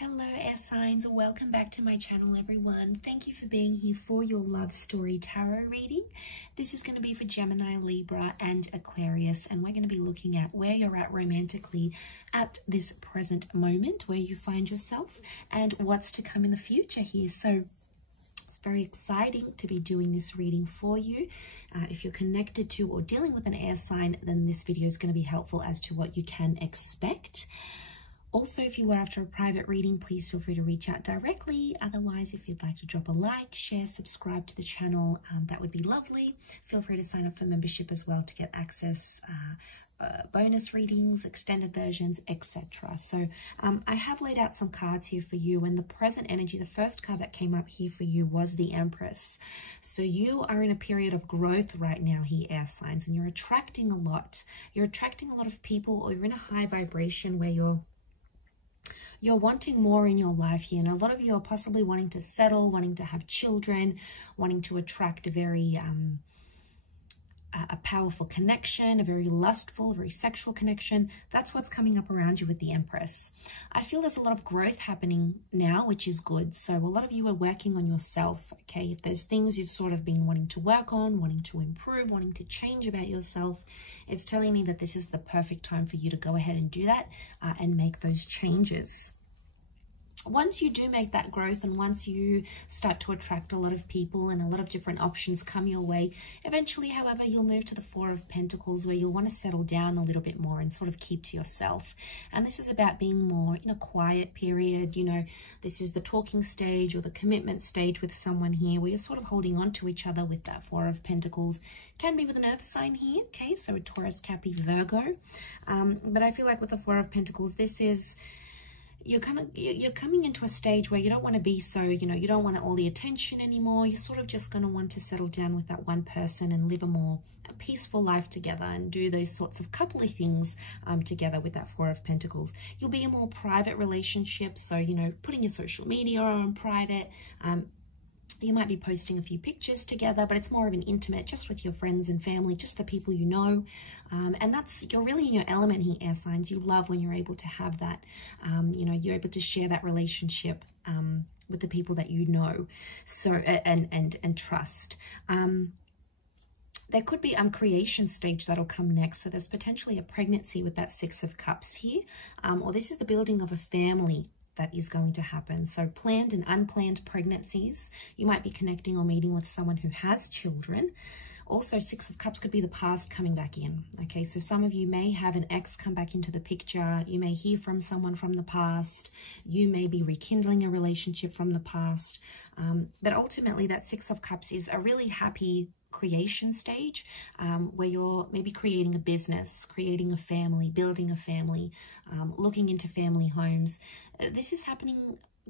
Hello air signs, welcome back to my channel everyone. Thank you for being here for your love story tarot reading. This is going to be for Gemini, Libra and Aquarius, and we're going to be looking at where you're at romantically at this present moment, where you find yourself and what's to come in the future here. So it's very exciting to be doing this reading for you. If you're connected to or dealing with an air sign, then this video is going to be helpful as to what you can expect. Also, if you are after a private reading, please feel free to reach out directly. Otherwise, if you'd like to drop a like, share, subscribe to the channel, that would be lovely. Feel free to sign up for membership as well to get access, bonus readings, extended versions, etc. So I have laid out some cards here for you, and the present energy, the first card that came up here for you was the Empress. So you are in a period of growth right now here, air signs, and you're attracting a lot. You're attracting a lot of people, or you're in a high vibration where you're wanting more in your life here. And a lot of you are possibly wanting to settle, wanting to have children, wanting to attract a very a powerful connection, a very lustful, a very sexual connection. That's what's coming up around you with the Empress. I feel there's a lot of growth happening now, which is good. So a lot of you are working on yourself, okay? If there's things you've sort of been wanting to work on, wanting to improve, wanting to change about yourself, it's telling me that this is the perfect time for you to go ahead and do that and make those changes. Once you do make that growth, and once you start to attract a lot of people and a lot of different options come your way, eventually, however, you'll move to the Four of Pentacles, where you'll want to settle down a little bit more and sort of keep to yourself. And this is about being more in a quiet period. You know, this is the talking stage or the commitment stage with someone here, where you're sort of holding on to each other with that Four of Pentacles. Can be with an earth sign here, okay, so a Taurus, Capricorn, Virgo. But I feel like with the Four of Pentacles, this is, you're coming into a stage where you don't want to be so, you know, you don't want all the attention anymore. You're sort of just going to want to settle down with that one person and live a peaceful life together and do those sorts of coupley things together with that Four of Pentacles. You'll be in more private relationships, so, you know, putting your social media on private. You might be posting a few pictures together, but it's more of an intimate, just with your friends and family, just the people you know. And you're really in your element here, air signs. You love when you're able to have that, you know, you're able to share that relationship with the people that you know, so and trust. There could be creation stage that'll come next. So there's potentially a pregnancy with that Six of Cups here, or this is the building of a family that is going to happen. So planned and unplanned pregnancies. You might be connecting or meeting with someone who has children. Also, Six of Cups could be the past coming back in. Okay, so some of you may have an ex come back into the picture. You may hear from someone from the past. You may be rekindling a relationship from the past. But ultimately, that Six of Cups is a really happy creation stage, where you're maybe creating a business, creating a family, building a family, looking into family homes. This is happening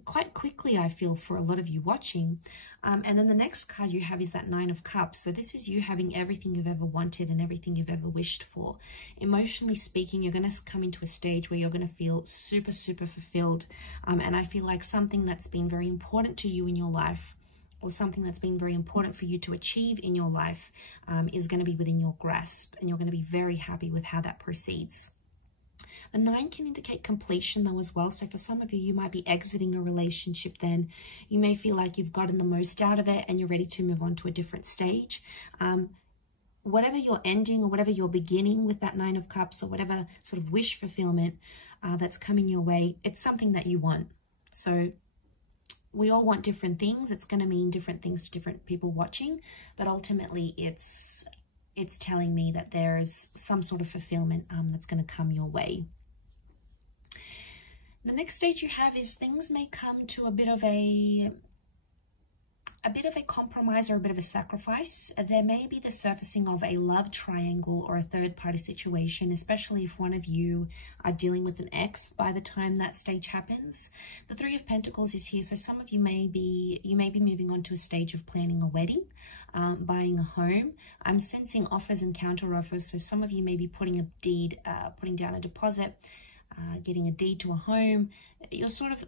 quite quickly, I feel, for a lot of you watching. And then the next card you have is that Nine of Cups. So this is you having everything you've ever wanted and everything you've ever wished for. Emotionally speaking, you're going to come into a stage where you're going to feel super, super fulfilled. And I feel like something that's been very important to you in your life, or something that's been very important for you to achieve in your life, is going to be within your grasp, and you're going to be very happy with how that proceeds. The 9 can indicate completion though as well. So for some of you, you might be exiting a relationship then. You may feel like you've gotten the most out of it and you're ready to move on to a different stage. Whatever you're ending or whatever you're beginning with that Nine of Cups, or whatever sort of wish fulfillment that's coming your way, it's something that you want. So we all want different things. It's going to mean different things to different people watching, but ultimately it's telling me that there is some sort of fulfillment that's going to come your way. The next stage you have is things may come to a bit of a compromise or a bit of a sacrifice. There may be the surfacing of a love triangle or a third-party situation, especially if one of you are dealing with an ex by the time that stage happens. The Three of Pentacles is here, so some of you may be moving on to a stage of planning a wedding, buying a home. I'm sensing offers and counter offers, so some of you may be putting down a deposit, getting a deed to a home. You're sort of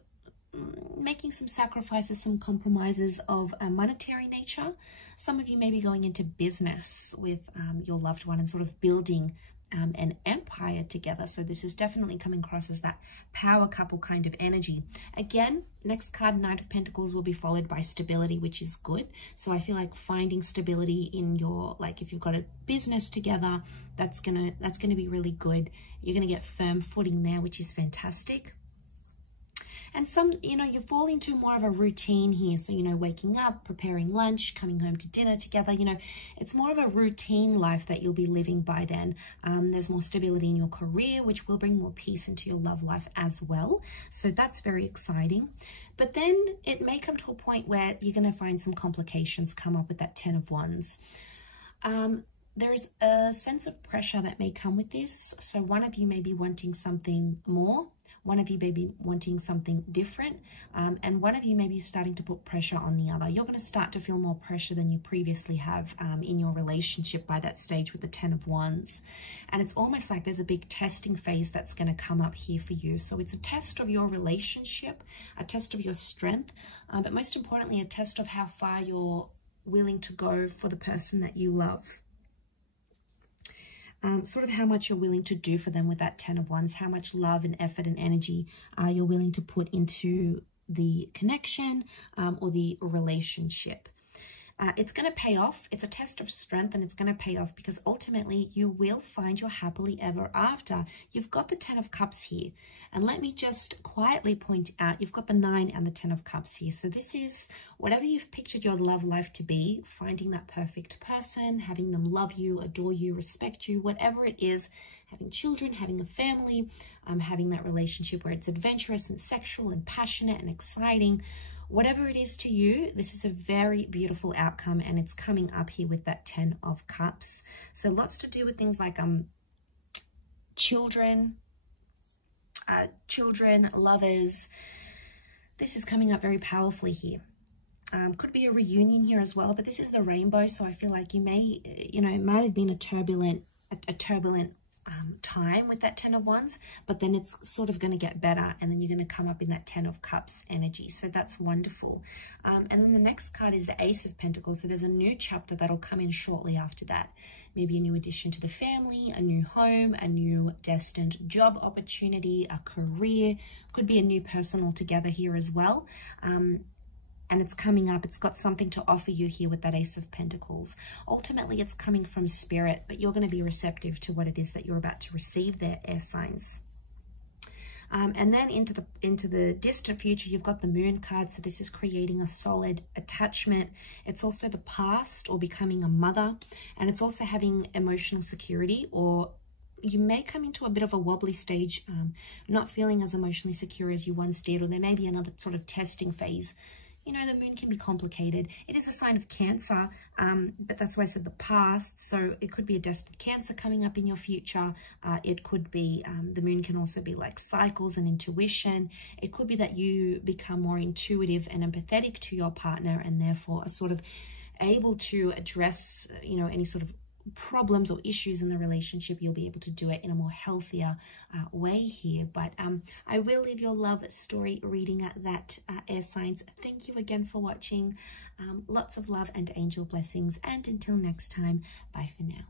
making some sacrifices, some compromises of a monetary nature. Some of you may be going into business with your loved one and sort of building an empire together. So this is definitely coming across as that power couple kind of energy. Again, next card, Knight of Pentacles, will be followed by stability, which is good. So I feel like finding stability in your, like if you've got a business together, that's gonna be really good. You're gonna get firm footing there, which is fantastic. And some, you know, you fall into more of a routine here. So, you know, waking up, preparing lunch, coming home to dinner together, you know, it's more of a routine life that you'll be living by then. There's more stability in your career, which will bring more peace into your love life as well. So that's very exciting. But then it may come to a point where you're going to find some complications come up with that 10 of Wands. There's a sense of pressure that may come with this. So one of you may be wanting something more. One of you may be wanting something different, and one of you may be starting to put pressure on the other. You're going to start to feel more pressure than you previously have in your relationship by that stage with the 10 of Wands. And it's almost like there's a big testing phase that's going to come up here for you. So it's a test of your relationship, a test of your strength, but most importantly, a test of how far you're willing to go for the person that you love. Sort of how much you're willing to do for them with that 10 of Wands, how much love and effort and energy you're willing to put into the connection or the relationship. It's going to pay off. It's a test of strength, and it's going to pay off because ultimately you will find your happily ever after. You've got the 10 of Cups here. And let me just quietly point out, you've got the 9 and the 10 of Cups here. So this is whatever you've pictured your love life to be, finding that perfect person, having them love you, adore you, respect you, whatever it is, having children, having a family, having that relationship where it's adventurous and sexual and passionate and exciting. Whatever it is to you, this is a very beautiful outcome, and it's coming up here with that 10 of Cups. So lots to do with things like children, lovers. This is coming up very powerfully here. Could be a reunion here as well, but this is the rainbow, so I feel like you may, you know, it might have been a turbulent time with that 10 of Wands, but then it's sort of going to get better, and then you're going to come up in that 10 of Cups energy. So that's wonderful. And then the next card is the Ace of Pentacles. So there's a new chapter that'll come in shortly after that. Maybe a new addition to the family, a new home, a new destined job opportunity, a career. Could be a new person altogether here as well. And it's coming up. It's got something to offer you here with that Ace of Pentacles. Ultimately, it's coming from spirit, but you're going to be receptive to what it is that you're about to receive there, air signs. And then into the distant future, you've got the Moon card. So this is creating a solid attachment. It's also the past or becoming a mother. And it's also having emotional security, or you may come into a bit of a wobbly stage, not feeling as emotionally secure as you once did, or there may be another sort of testing phase. You know, the moon can be complicated. It is a sign of Cancer, but that's why I said the past. So it could be a destined Cancer coming up in your future. It could be, the moon can also be like cycles and intuition. It could be that you become more intuitive and empathetic to your partner, and therefore are sort of able to address, you know, any sort of problems or issues in the relationship. You'll be able to do it in a more healthier way here. But I will leave your love story reading at that, air signs. Thank you again for watching. Lots of love and angel blessings, and until next time, bye for now.